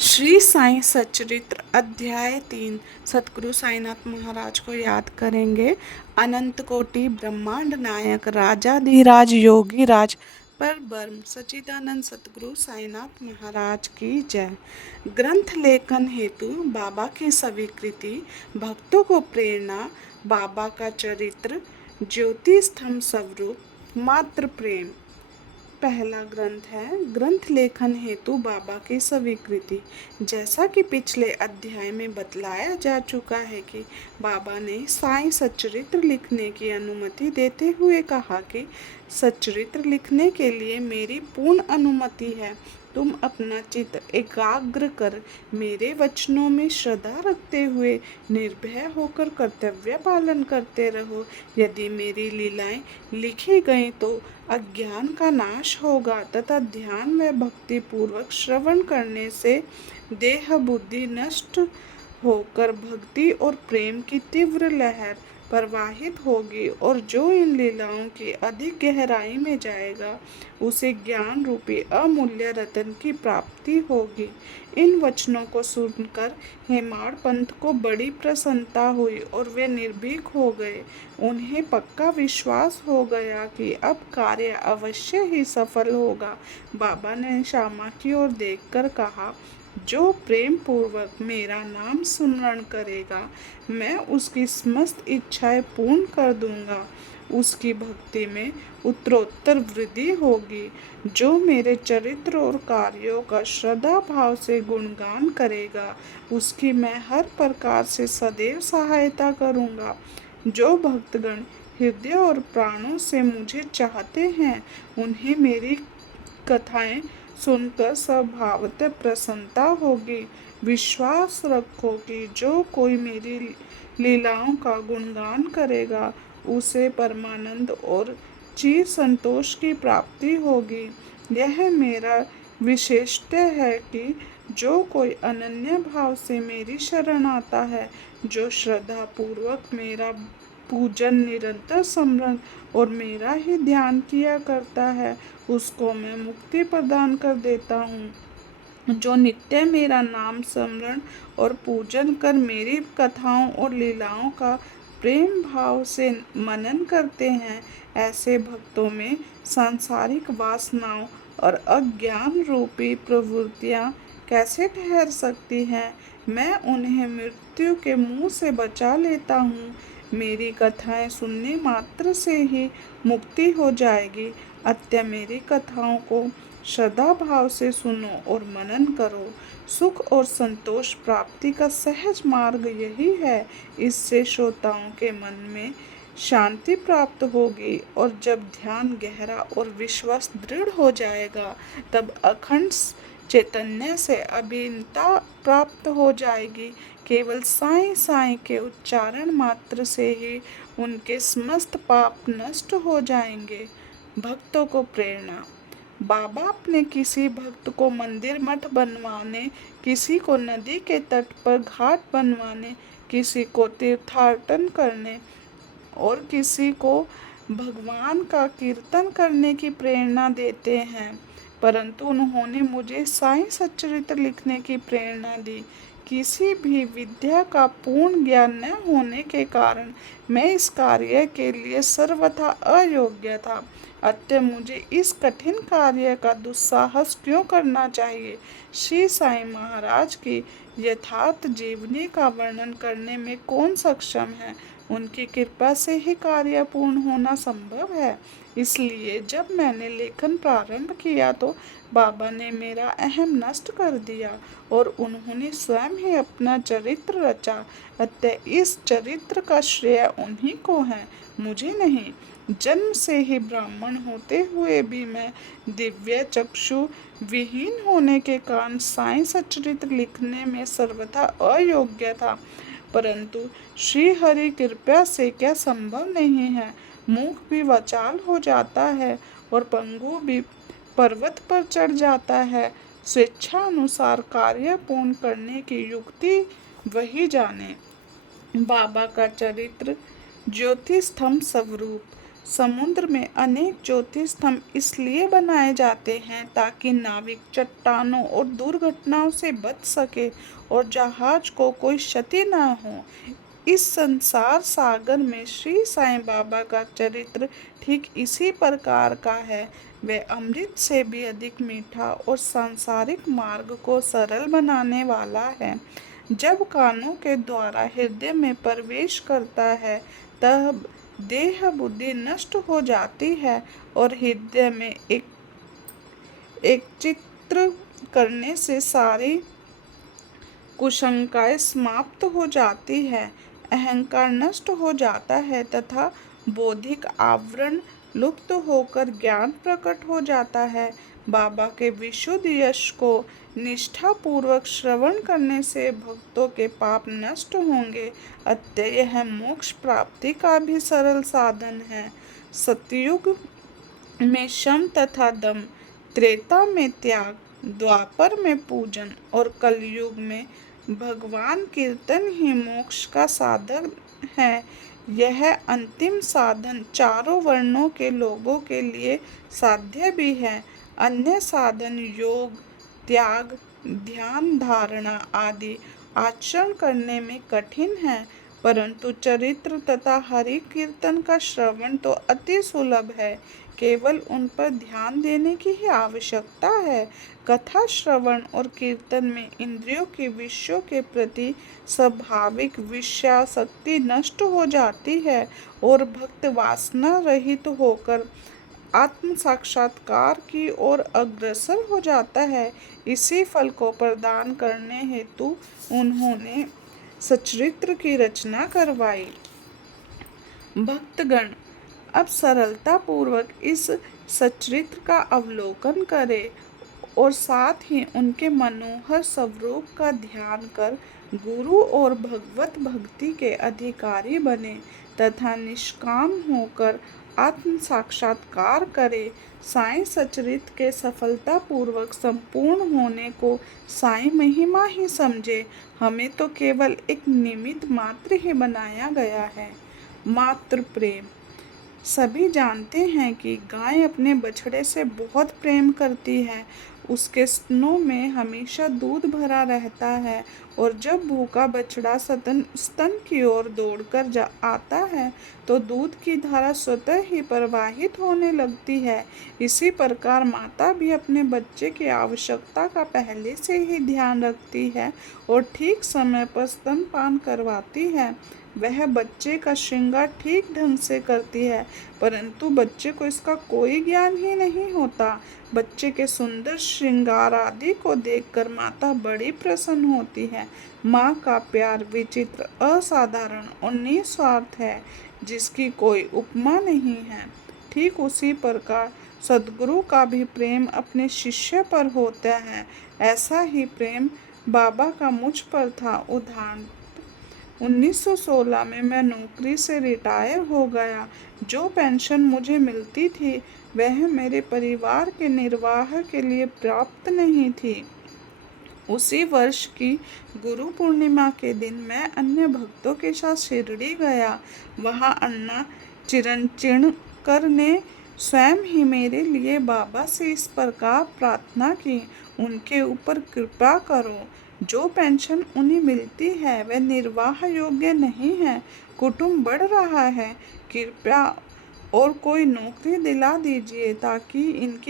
श्री साईं सच्चरित्र अध्याय 3। सतगुरु साईनाथ महाराज को याद करेंगे। अनंत कोटि ब्रह्मांड नायक राजाधिराज योगी राज पर ब्रह्म सच्चिदानंद सतगुरु साईनाथ महाराज की जय। ग्रंथ लेखन हेतु बाबा की स्वीकृति, भक्तों को प्रेरणा, बाबा का चरित्र, ज्योति स्तंभ स्वरूप, मात्र प्रेम। पहला ग्रंथ है ग्रंथ लेखन हेतु बाबा की स्वीकृति। जैसा कि पिछले अध्याय में बतलाया जा चुका है कि बाबा ने साईं सच्चरित्र लिखने की अनुमति देते हुए कहा कि सच्चरित्र लिखने के लिए मेरी पूर्ण अनुमति है। तुम अपना चित्त एकाग्र कर मेरे वचनों में श्रद्धा रखते हुए निर्भय होकर कर्तव्य पालन करते रहो। यदि मेरी लीलाएं लिखी गई तो अज्ञान का नाश होगा तथा ध्यान व भक्ति पूर्वक श्रवण करने से देह बुद्धि नष्ट होकर भक्ति और प्रेम की तीव्र लहर प्रवाहित होगी और जो इन लीलाओं की अधिक गहराई में जाएगा उसे ज्ञान रूपी अमूल्य रत्न की प्राप्ति होगी। इन वचनों को सुनकर हेमाड़ पंथ को बड़ी प्रसन्नता हुई और वे निर्भीक हो गए। उन्हें पक्का विश्वास हो गया कि अब कार्य अवश्य ही सफल होगा। बाबा ने श्यामा की ओर देखकर कहा, जो प्रेम पूर्वक मेरा नाम स्मरण करेगा मैं उसकी समस्त इच्छाएं पूर्ण कर दूंगा। उसकी भक्ति में उत्तरोत्तर वृद्धि होगी। जो मेरे चरित्र और कार्यों का श्रद्धा भाव से गुणगान करेगा उसकी मैं हर प्रकार से सदैव सहायता करूंगा। जो भक्तगण हृदय और प्राणों से मुझे चाहते हैं उन्हें मेरी कथाएं सुनकर स्वभावतः प्रसन्नता होगी। विश्वास रखो कि जो कोई मेरी लीलाओं का गुणगान करेगा उसे परमानंद और चिर संतोष की प्राप्ति होगी। यह मेरा विशेषता है कि जो कोई अनन्य भाव से मेरी शरण आता है, जो श्रद्धा पूर्वक मेरा पूजन निरंतर स्मरण और मेरा ही ध्यान किया करता है, उसको मैं मुक्ति प्रदान कर देता हूँ। जो नित्य मेरा नाम स्मरण और पूजन कर मेरी कथाओं और लीलाओं का प्रेम भाव से मनन करते हैं, ऐसे भक्तों में सांसारिक वासनाओं और अज्ञान रूपी प्रवृत्तियाँ कैसे ठहर सकती हैं। मैं उन्हें मृत्यु के मुंह से बचा लेता हूँ। मेरी कथाएं सुनने मात्र से ही मुक्ति हो जाएगी। अतः मेरी कथाओं को श्रद्धा भाव से सुनो और मनन करो। सुख और संतोष प्राप्ति का सहज मार्ग यही है। इससे श्रोताओं के मन में शांति प्राप्त होगी और जब ध्यान गहरा और विश्वास दृढ़ हो जाएगा तब अखंड चैतन्य से अभिन्नता प्राप्त हो जाएगी। केवल साईं साईं के उच्चारण मात्र से ही उनके समस्त पाप नष्ट हो जाएंगे। भक्तों को प्रेरणा। बाबा अपने किसी भक्त को मंदिर मठ बनवाने, किसी को नदी के तट पर घाट बनवाने, किसी को तीर्थाटन करने और किसी को भगवान का कीर्तन करने की प्रेरणा देते हैं, परंतु उन्होंने मुझे साईं सच्चरित्र लिखने की प्रेरणा दी। किसी भी विद्या का पूर्ण ज्ञान न होने के कारण मैं इस कार्य के लिए सर्वथा अयोग्य था। अतः मुझे इस कठिन कार्य का दुस्साहस क्यों करना चाहिए। श्री साईं महाराज की यथार्थ जीवनी का वर्णन करने में कौन सक्षम है। उनकी कृपा से ही कार्य पूर्ण होना संभव है। इसलिए जब मैंने लेखन प्रारंभ किया तो बाबा ने मेरा अहम नष्ट कर दिया और उन्होंने स्वयं ही अपना चरित्र रचा। अतः इस चरित्र का श्रेय उन्हीं को है, मुझे नहीं। जन्म से ही ब्राह्मण होते हुए भी मैं दिव्य चक्षु विहीन होने के कारण साईं सच्चरित्र लिखने में सर्वथा अयोग्य था, परंतु श्री हरि कृपा से क्या संभव नहीं है। मूक भी वाचाल हो जाता है और पंगु भी पर्वत पर चढ़ जाता है। स्वेच्छा अनुसार कार्य पूर्ण करने की युक्ति वही जाने। बाबा का चरित्र ज्योति स्तंभ स्वरूप। समुद्र में अनेक ज्योतिस्तंभ इसलिए बनाए जाते हैं ताकि नाविक चट्टानों और दुर्घटनाओं से बच सके और जहाज को कोई क्षति न हो। इस संसार सागर में श्री साईं बाबा का चरित्र ठीक इसी प्रकार का है। वे अमृत से भी अधिक मीठा और सांसारिक मार्ग को सरल बनाने वाला है। जब कानों के द्वारा हृदय में प्रवेश करता है तब देह बुद्धि नष्ट हो जाती है और हृदय में एक चित्र करने से सारी कुशंकाएं समाप्त हो जाती है। अहंकार नष्ट हो जाता है तथा बौद्धिक आवरण लुप्त होकर ज्ञान प्रकट हो जाता है। बाबा के विशुद्ध यश को निष्ठा पूर्वक श्रवण करने से भक्तों के पाप नष्ट होंगे। अतः यह मोक्ष प्राप्ति का भी सरल साधन है। सतयुग में शम तथा दम, त्रेता में त्याग, द्वापर में पूजन और कलयुग में भगवान कीर्तन ही मोक्ष का साधन है। यह अंतिम साधन चारों वर्णों के लोगों के लिए साध्य भी है। अन्य साधन योग, त्याग, ध्यान, धारणा आदि आचरण करने में कठिन है, परंतु चरित्र तथा हरि कीर्तन का श्रवण तो अति सुलभ है। केवल उन पर ध्यान देने की ही आवश्यकता है। कथा श्रवण और कीर्तन में इंद्रियों के विषयों के प्रति स्वाभाविक विषयासक्ति नष्ट हो जाती है और भक्त वासना रहित होकर आत्म साक्षात्कार की ओर अग्रसर हो जाता है। इसी फल को प्रदान करने हेतु उन्होंने सच्चरित्र की रचना करवाई। भक्तगण अब सरलता पूर्वक इस सच्चरित्र का अवलोकन करें और साथ ही उनके मनोहर स्वरूप का ध्यान कर गुरु और भगवत भक्ति के अधिकारी बने तथा निष्काम होकर आत्म साक्षात्कार करे। साईं सच्चरित्र के सफलता पूर्वक संपूर्ण होने को साईं महिमा ही समझे। हमें तो केवल एक निमित्त मात्र ही बनाया गया है। मातृ प्रेम। सभी जानते हैं कि गाय अपने बछड़े से बहुत प्रेम करती है। उसके स्तनों में हमेशा दूध भरा रहता है और जब भूखा बछड़ा स्तन की ओर दौड़कर आता है तो दूध की धारा स्वतः ही प्रवाहित होने लगती है। इसी प्रकार माता भी अपने बच्चे की आवश्यकता का पहले से ही ध्यान रखती है और ठीक समय पर स्तनपान करवाती है। वह बच्चे का श्रृंगार ठीक ढंग से करती है, परंतु बच्चे को इसका कोई ज्ञान ही नहीं होता। बच्चे के सुंदर श्रृंगार आदि को देखकर माता बड़ी प्रसन्न होती है। माँ का प्यार विचित्र, असाधारण और निस्वार्थ है, जिसकी कोई उपमा नहीं है। ठीक उसी प्रकार सद्गुरु का भी प्रेम अपने शिष्य पर होता है। ऐसा ही प्रेम बाबा का मुझ पर था। उदाहरण 1916 में मैं नौकरी से रिटायर हो गया। जो पेंशन मुझे मिलती थी वह मेरे परिवार के निर्वाह के लिए पर्याप्त नहीं थी। उसी वर्ष की गुरु पूर्णिमा के दिन मैं अन्य भक्तों के साथ शिरडी गया। वहाँ अन्ना चिरंचिणकर ने स्वयं ही मेरे लिए बाबा से इस प्रकार प्रार्थना की, उनके ऊपर कृपा करो। जो पेंशन उन्हें मिलती है वह निर्वाह योग्य नहीं है। कुटुंब बढ़ रहा है, कृपया और कोई नौकरी दिला दीजिए ताकि इनकी